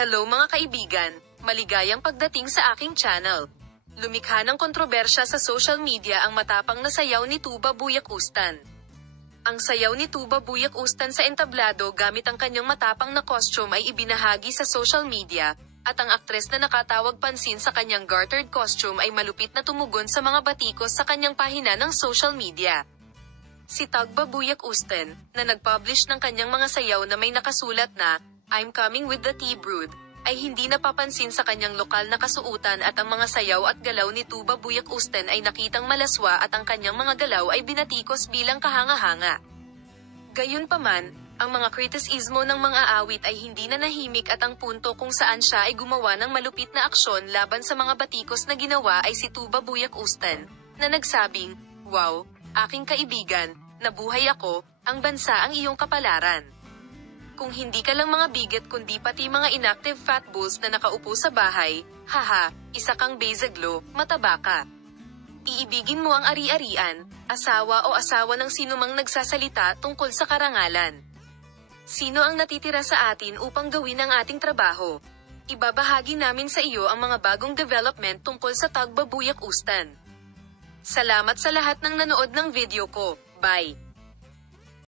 Hello mga kaibigan, maligayang pagdating sa aking channel. Lumikha ng kontrobersya sa social media ang matapang na sayaw ni Tuba Buyak Ustan. Ang sayaw ni Tuba Buyak Ustan sa entablado gamit ang kanyang matapang na costume ay ibinahagi sa social media, at ang aktres na nakatawag pansin sa kanyang gartered costume ay malupit na tumugon sa mga batikos sa kanyang pahina ng social media. Si Tuba Buyak Ustan, na nag-publish ng kanyang mga sayaw na may nakasulat na, "I'm coming with the tea brood," ay hindi napapansin sa kanyang lokal na kasuutan at ang mga sayaw at galaw ni Tuba Buyak Ustan ay nakitang malaswa at ang kanyang mga galaw ay binatikos bilang kahanga-hanga. Gayunpaman, ang mga kritisismo ng mga awit ay hindi na nahimik at ang punto kung saan siya ay gumawa ng malupit na aksyon laban sa mga batikos na ginawa ay si Tuba Buyak Ustan, na nagsabing, "Wow, aking kaibigan, nabuhay ako, ang bansa ang iyong kapalaran. Kung hindi ka lang mga bigat kundi pati mga inactive fat bulls na nakaupo sa bahay, haha, isa kang bezaglo, mataba ka. Iibigin mo ang ari-arian, asawa o asawa ng sinumang nagsasalita tungkol sa karangalan. Sino ang natitira sa atin upang gawin ang ating trabaho? Ibabahagi namin sa iyo ang mga bagong development tungkol sa Tuba Buyak Ustan." Salamat sa lahat ng nanood ng video ko. Bye!